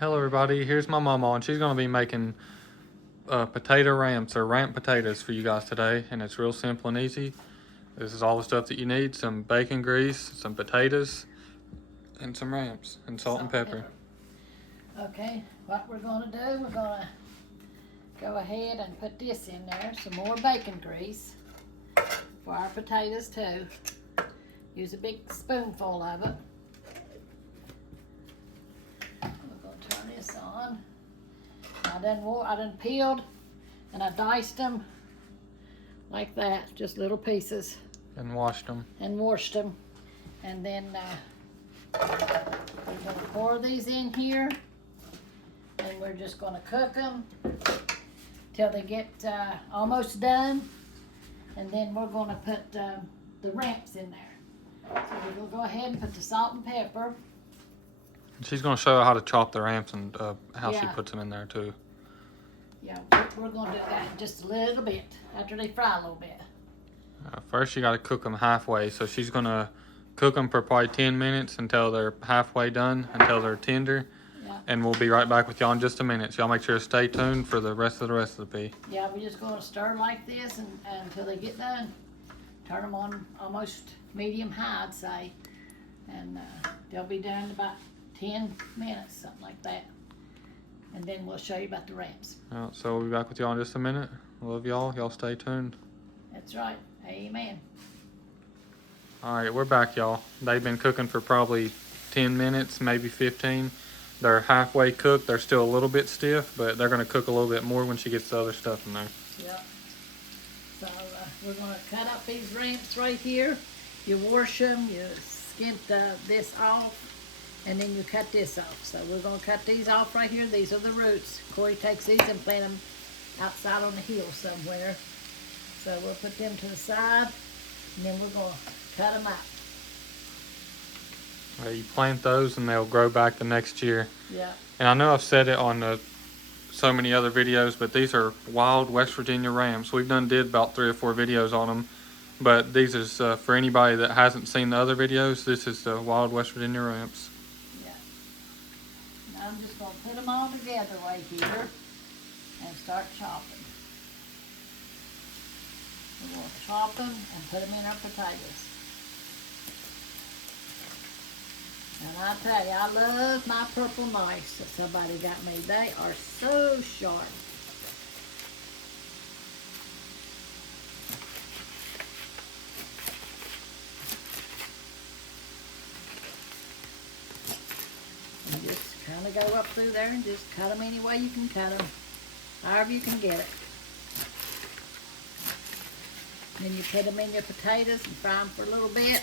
Hello everybody, here's my mama and she's going to be making potato ramps or ramp potatoes for you guys today, and it's real simple and easy. This is all the stuff that you need: some bacon grease, some potatoes, and some ramps, and salt and pepper. Okay, what we're going to do, we're going to go ahead and put this in there, some more bacon grease for our potatoes too. Use a big spoonful of it. We're going to turn this on. I done peeled and I diced them like that, just little pieces. And washed them. And washed them. And then we're going to pour these in here. And we're just going to cook them till they get almost done. And then we're going to put the ramps in there. So we're going to go ahead and put the salt and pepper. She's going to show how to chop the ramps and how she Yeah. puts them in there too. Yeah, we're going to do that just a little bit after they fry a little bit. First you got to cook them halfway, so she's going to cook them for probably 10 minutes until they're halfway done, until they're tender. Yeah. And we'll be right back with y'all in just a minute. So y'all make sure to stay tuned for the rest of the recipe. Yeah, we're just going to stir like this until they get done. Turn them on almost medium high, I'd say. And they'll be done in about 10 minutes, something like that. And then we'll show you about the ramps. So we'll be back with y'all in just a minute. Love y'all. Y'all stay tuned. That's right. Amen. All right, we're back, y'all. They've been cooking for probably 10 minutes, maybe 15. They're halfway cooked. They're still a little bit stiff, but they're going to cook a little bit more when she gets the other stuff in there. Yep. So we're going to cut up these ramps right here. You wash them, you skimp this off, and then you cut this off. So we're going to cut these off right here. These are the roots. Corey takes these and plant them outside on the hill somewhere. So we'll put them to the side, and then we're going to cut them out. You plant those and they'll grow back the next year. Yeah. And I know I've said it on so many other videos, but these are wild West Virginia ramps. We've did about 3 or 4 videos on them, but these is for anybody that hasn't seen the other videos. This is the wild West Virginia ramps. Yeah. Now I'm just going to put them all together right here and start chopping. We're going to chop them and put them in our potatoes. And I tell you, I love my purple knives that somebody got me. They are so sharp. And just kind of go up through there and just cut them any way you can cut them. However you can get it. Then you put them in your potatoes and fry them for a little bit.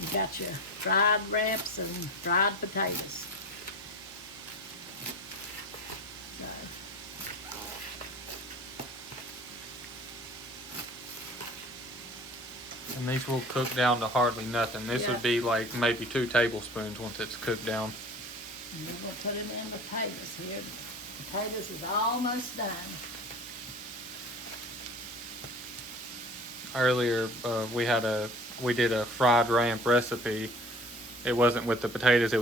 You got your fried ramps and fried potatoes. And these will cook down to hardly nothing. This Yeah. would be like maybe 2 tablespoons once it's cooked down. And we're going to put it in the potatoes here. The potatoes is almost done. Earlier we did a fried ramp recipe. It wasn't with the potatoes, it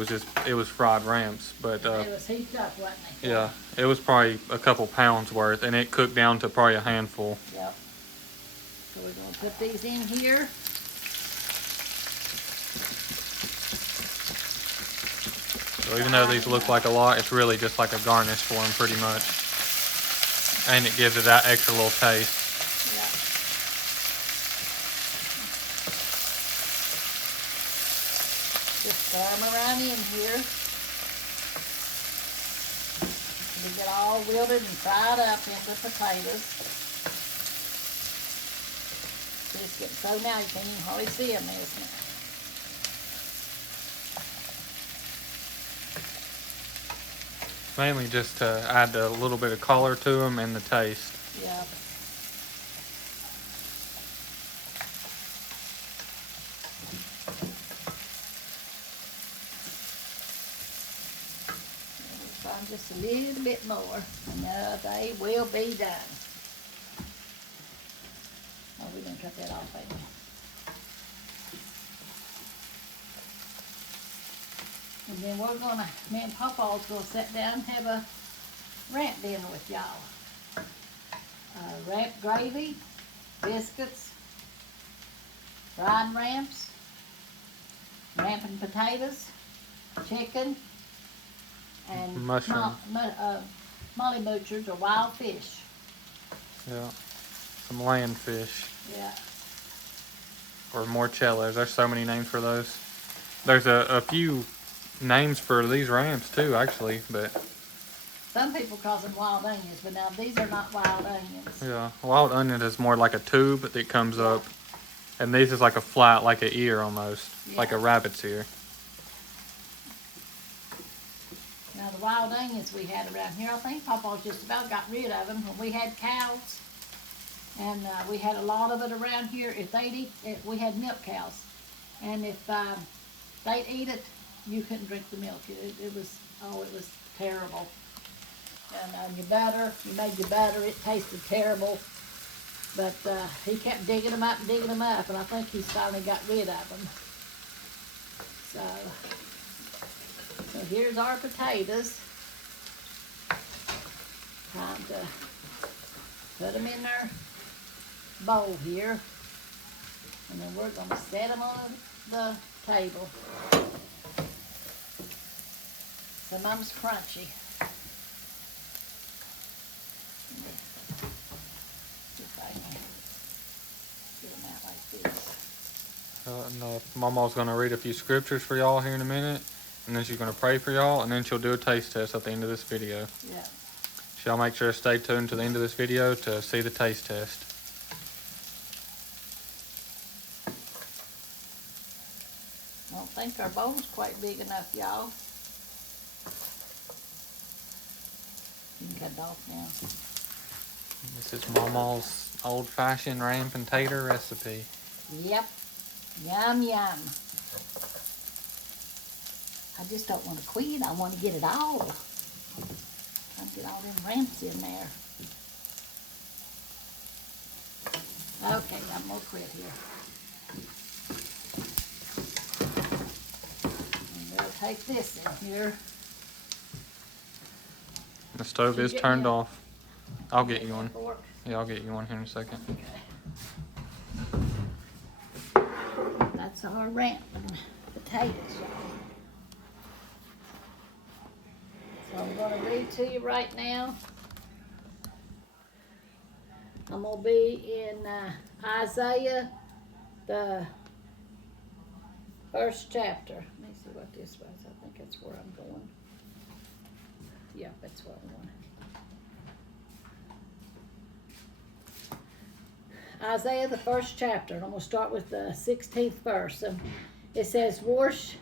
was fried ramps, but It was heated up, wasn't it? yeah, it was probably a couple pounds worth, and it cooked down to probably a handful. Yep. So we're going to put these in here. So even though these look like a lot, it's really just like a garnish for them pretty much. And it gives it that extra little taste. Just stir them around in here. They get all wilted and fried up in the potatoes. It's getting so now you can't even hardly see them, isn't it? Mainly just to add a little bit of color to them and the taste. Yeah. Just a little bit more, and they will be done. Oh, we're going to cut that off, baby. And then me and Pawpaw's gonna sit down and have a ramp dinner with y'all. Ramp gravy, biscuits, fried ramps, ramping potatoes, chicken, and Mushroom. molly moochers or wild fish. Yeah. Some land fish. Yeah. Or morchellas. There's so many names for those. There's a few names for these ramps too, actually, but Some people call them wild onions, but now these are not wild onions. yeah, wild onion is more like a tube that comes up, and these is like a flat, like an ear almost, like a rabbit's ear. Now the wild onions we had around here, I think Papa just about got rid of them when we had cows, and we had a lot of it around here. If they'd eat it, we had milk cows, and if they'd eat it, you couldn't drink the milk. It was terrible. And your butter, you made your butter, it tasted terrible. But he kept digging them up, and I think he's finally got rid of them. So here's our potatoes. Time to put them in our bowl here. And then we're going to set them on the table. Some of them's crunchy. If I can get them out like this. And Mama's going to read a few scriptures for y'all here in a minute, and then she's going to pray for y'all, and then she'll do a taste test at the end of this video. Yeah. So y'all make sure to stay tuned to the end of this video to see the taste test. I don't think our bowl's quite big enough, y'all. You can cut it off now. This is Mama's old-fashioned ramp and tater recipe. Yep. Yum, yum. I just don't want to quit. I want to get it all. I'll get all them ramps in there. Okay, I'm going to quit here. And we'll take this in here. The stove is turned off. I'll get you one. Fork. Yeah, I'll get you one here in a second. Okay. That's our ramp and potatoes, y'all. So I'm going to read to you right now. I'm going to be in Isaiah, the first chapter. Let me see what this was. I think that's where I'm going. Yeah, that's where I'm going. Isaiah, the first chapter, and I'm going to start with the 16th verse. It says, wash,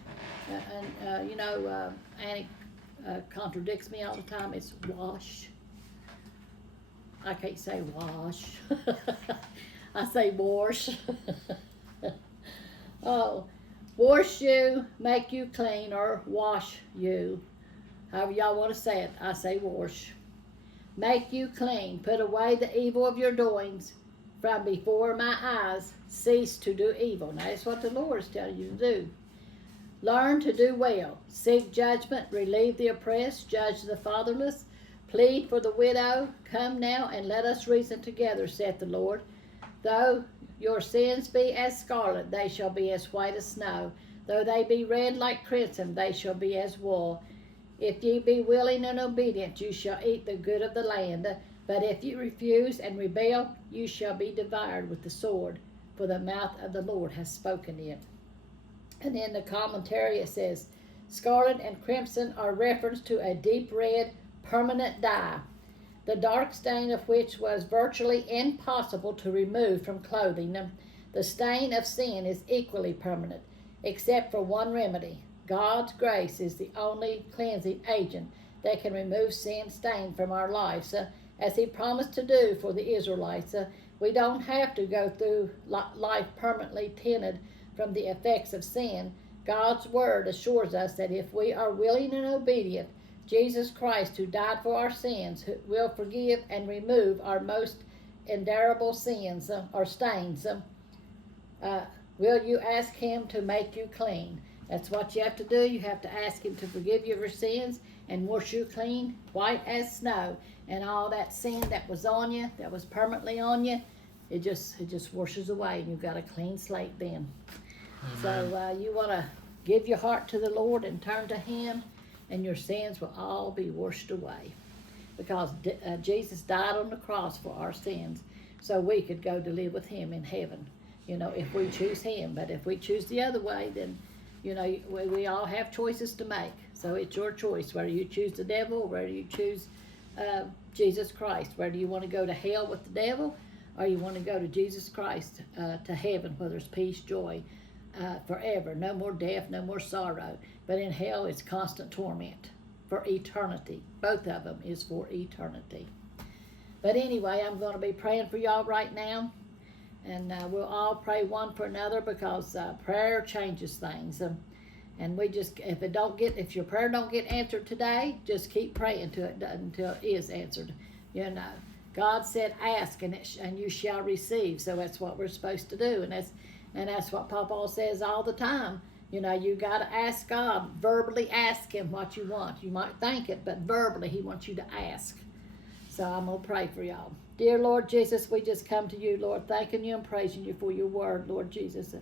Annie contradicts me all the time. It's wash. I can't say wash. I say wash. Oh, wash you, make you clean, or wash you. However y'all want to say it, I say wash. Make you clean, put away the evil of your doings from before my eyes, cease to do evil. Now that's what the Lord is telling you to do. Learn to do well, seek judgment, relieve the oppressed, judge the fatherless, plead for the widow. Come now and let us reason together, saith the Lord. Though your sins be as scarlet, they shall be as white as snow. Though they be red like crimson, they shall be as wool. If ye be willing and obedient, you shall eat the good of the land. But if you refuse and rebel, you shall be devoured with the sword, for the mouth of the Lord has spoken it. And in the commentary it says, scarlet and crimson are reference to a deep red permanent dye, the dark stain of which was virtually impossible to remove from clothing. The stain of sin is equally permanent, except for one remedy. God's grace is the only cleansing agent that can remove sin stain from our lives. As he promised to do for the Israelites, we don't have to go through life permanently tinted from the effects of sin. God's word assures us that if we are willing and obedient, Jesus Christ, who died for our sins, will forgive and remove our most endurable sins or stains. Will you ask him to make you clean? That's what you have to do. You have to ask him to forgive you of your sins and wash you clean, white as snow. And all that sin that was on you, that was permanently on you, it just washes away, and you've got a clean slate then. Amen. So you want to give your heart to the Lord and turn to him, and your sins will all be washed away. Because Jesus died on the cross for our sins, so we could go to live with him in heaven, you know, if we choose him. But if we choose the other way, then, you know, we all have choices to make. So it's your choice, whether you choose the devil or whether you choose Jesus Christ. Whether you want to go to hell with the devil, or you want to go to Jesus Christ to heaven, where there's peace, joy, forever. No more death, no more sorrow. But in hell, it's constant torment for eternity. Both of them is for eternity. But anyway, I'm going to be praying for y'all right now. And we'll all pray one for another, because prayer changes things. And we just, if your prayer don't get answered today, just keep praying until it is answered. You know, God said, "Ask and you shall receive." So that's what we're supposed to do, and that's what Papa says all the time. You know, you got to ask God, verbally ask him what you want. You might think it, but verbally he wants you to ask. So I'm going to pray for y'all. Dear Lord Jesus, we just come to you, Lord, thanking you and praising you for your word, Lord Jesus.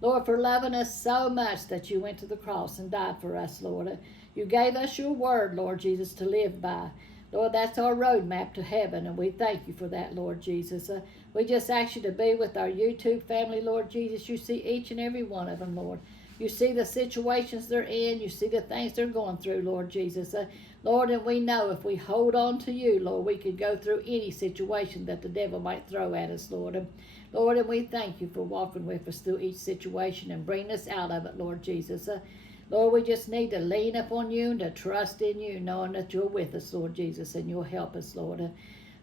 Lord, for loving us so much that you went to the cross and died for us, Lord. You gave us your word, Lord Jesus, to live by. Lord, that's our roadmap to heaven, and we thank you for that, Lord Jesus. We just ask you to be with our YouTube family, Lord Jesus. You see each and every one of them, Lord. You see the situations they're in. You see the things they're going through, Lord Jesus. Lord, and we know if we hold on to you, Lord, we could go through any situation that the devil might throw at us, Lord. Lord, and we thank you for walking with us through each situation and bringing us out of it, Lord Jesus. Lord, we just need to lean upon you and to trust in you, knowing that you're with us, Lord Jesus, and you'll help us, Lord.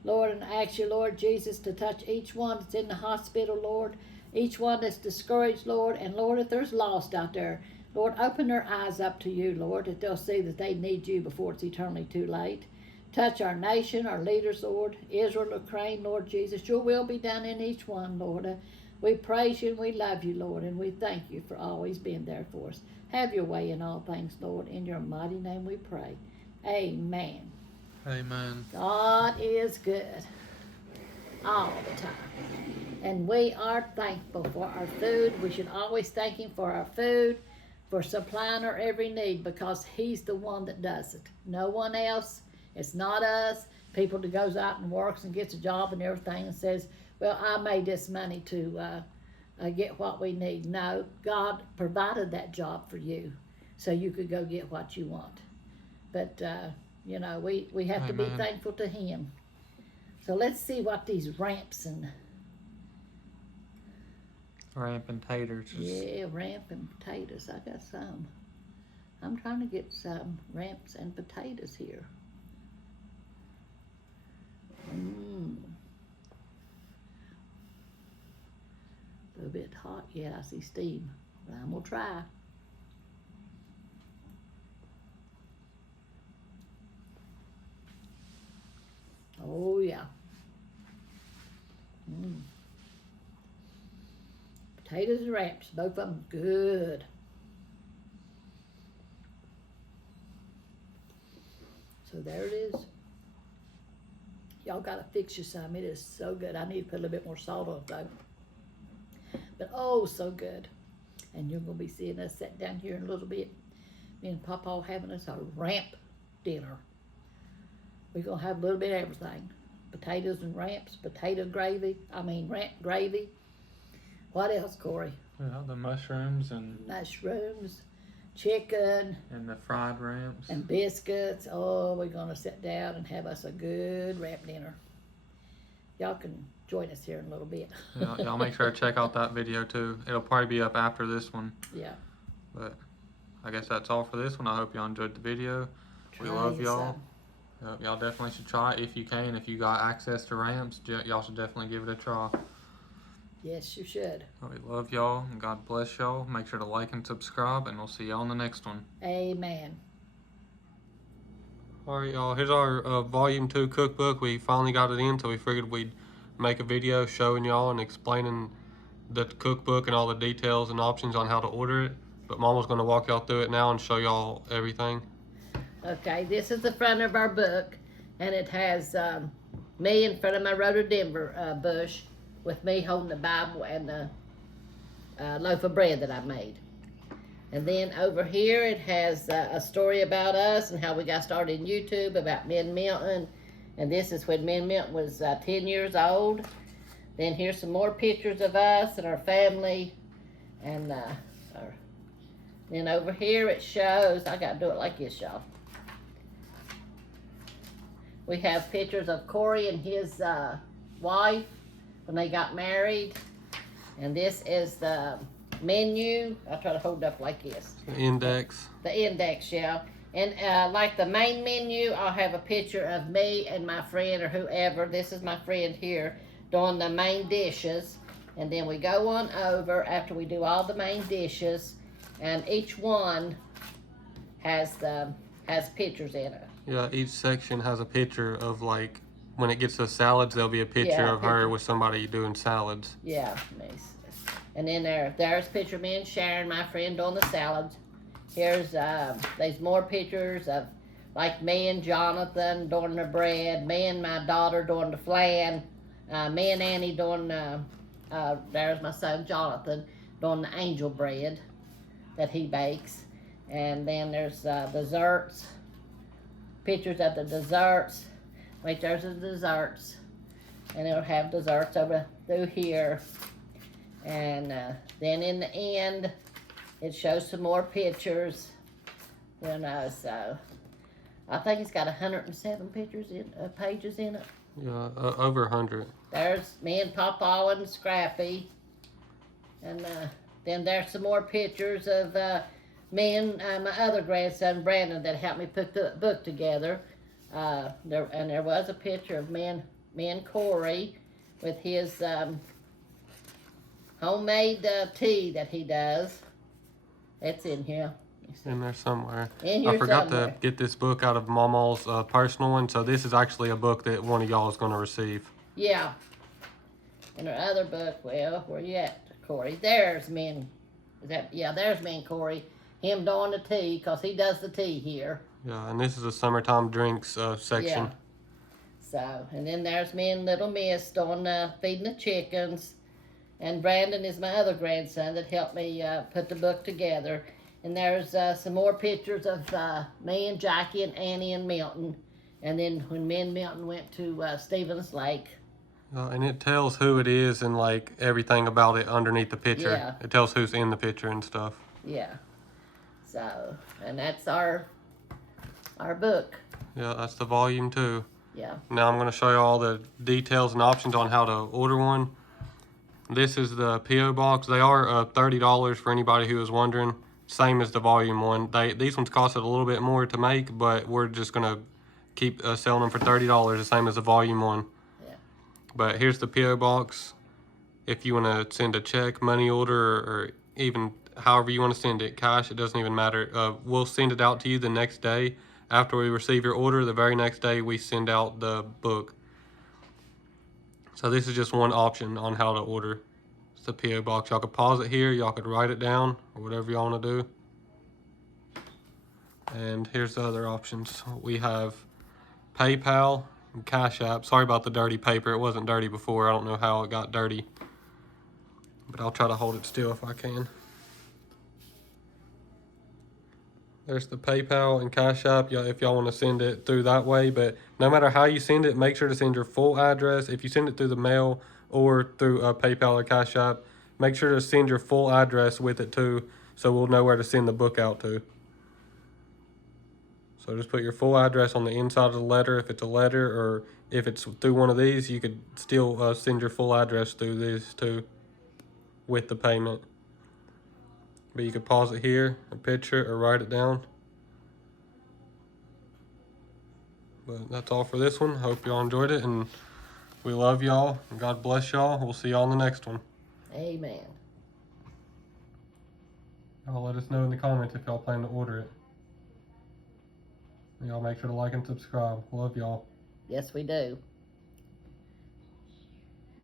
Lord, and I ask you, Lord Jesus, to touch each one that's in the hospital, Lord, each one that's discouraged, Lord, and Lord, if there's lost out there, Lord, open their eyes up to you, Lord, that they'll see that they need you before it's eternally too late. Touch our nation, our leaders, Lord, Israel, Ukraine, Lord Jesus. Your will be done in each one, Lord. We praise you and we love you, Lord, and we thank you for always being there for us. Have your way in all things, Lord. In your mighty name we pray. Amen. Amen. God is good all the time. And we are thankful for our food. We should always thank him for our food, for supplying our every need, because he's the one that does it. No one else. It's not us. People that goes out and works and gets a job and everything and says, well, I made this money to get what we need. No, God provided that job for you so you could go get what you want. But, you know, we have to be thankful to him. So let's see what these ramps and... Ramp and taters. Yeah, ramp and potatoes. I got some. I'm trying to get some ramps and potatoes here. A little bit hot yet. I see steam. But I'm going to try. Oh, yeah. Potatoes and ramps, both of them good. So there it is. Y'all gotta fix you some. It is so good. I need to put a little bit more salt on it though. But oh, so good. And you're gonna be seeing us sit down here in a little bit. Me and Papa having us a ramp dinner. We're gonna have a little bit of everything. Potatoes and ramps, ramp gravy. What else, Corey? Yeah, the mushrooms and chicken. And the fried ramps. And biscuits. Oh, we're going to sit down and have us a good ramp dinner. Y'all can join us here in a little bit. Yeah, y'all make sure to check out that video too. It'll probably be up after this one. Yeah. But I guess that's all for this one. I hope y'all enjoyed the video. We love y'all. Y'all definitely should try it if you can. If you got access to ramps, y'all should definitely give it a try. Yes, you should. We love y'all, and God bless y'all. Make sure to like and subscribe, and we'll see y'all in the next one. Amen. All right, y'all. Here's our Volume 2 cookbook. We finally got it in, so we figured we'd make a video showing y'all and explaining the cookbook and all the details and options on how to order it. But Mama's gonna walk y'all through it now and show y'all everything. Okay, this is the front of our book, and it has me in front of my rhododendron bush with me holding the Bible and the loaf of bread that I made. And then over here it has a story about us and how we got started in YouTube, about me and Milton. And this is when me and Milton was 10 years old. Then here's some more pictures of us and our family. And then over here it shows, I gotta do it like this, y'all. We have pictures of Corey and his wife when they got married. And this is the menu. I'll try to hold it up like this. The index. The index, yeah. And like the main menu, I'll have a picture of me and my friend or whoever. This is my friend here doing the main dishes. And then we go on over after we do all the main dishes, and each one has pictures in it. Yeah, each section has a picture of, like, when it gets to salads, there'll be a picture Yeah, of her with somebody doing salads. Yeah, nice. And then there's a picture of me and Sharon, my friend, doing the salads. Here's there's more pictures of like me and Jonathan doing the bread, me and my daughter doing the flan, me and Annie doing there's my son Jonathan doing the angel bread that he bakes. And then there's desserts, pictures of the desserts. Wait, there's the desserts, and it'll have desserts over through here. And then in the end, it shows some more pictures. You know, so I think it's got 107 pictures in pages in it. Yeah, over 100. There's me and Papa and Scrappy, and then there's some more pictures of me and my other grandson Brandon that helped me put the book together. There was a picture of me and Corey with his homemade tea that he does. It's in here. In there somewhere. In here I forgot somewhere. to get this book out of Mamaw's personal one, so this is actually a book that one of y'all is going to receive. Yeah. And our other book, well, where you at, Corey? There's me and, there's me and Corey. Him doing the tea, because he does the tea here. Yeah, and this is a summertime drinks section. Yeah. So, and then there's me and little Miss doing feeding the chickens. And Brandon is my other grandson that helped me put the book together. And there's some more pictures of me and Jackie and Annie and Milton. And then when me and Milton went to Stevens Lake. And it tells who it is and like everything about it underneath the picture. Yeah. It tells who's in the picture and stuff. Yeah. So, and that's our book. Yeah, that's the volume 2. Yeah. Now I'm going to show you all the details and options on how to order one. This is the P.O. box. They are $30 for anybody who is wondering. Same as the volume 1. These ones costed a little bit more to make, but we're just going to keep selling them for $30, the same as the volume 1. Yeah. But here's the P.O. box. If you want to send a check, money order, or even however you want to send it, cash, it doesn't even matter. We'll send it out to you the next day. After we receive your order, the very next day we send out the book. So this is just one option on how to order. It's the P.O. box. Y'all could pause it here. Y'all could write it down or whatever y'all want to do. And here's the other options. We have PayPal and Cash App. Sorry about the dirty paper. It wasn't dirty before. I don't know how it got dirty. But I'll try to hold it still if I can. There's the PayPal and Cash App, if y'all want to send it through that way. But no matter how you send it, make sure to send your full address. If you send it through the mail or through PayPal or Cash App, make sure to send your full address with it too, so we'll know where to send the book out to. So just put your full address on the inside of the letter if it's a letter, or if it's through one of these, you could still send your full address through these too with the payment. But you could pause it here, or picture it, or write it down. But that's all for this one. Hope y'all enjoyed it, and we love y'all, and God bless y'all. We'll see y'all in the next one. Amen. Y'all let us know in the comments if y'all plan to order it. And y'all make sure to like and subscribe. Love y'all. Yes, we do.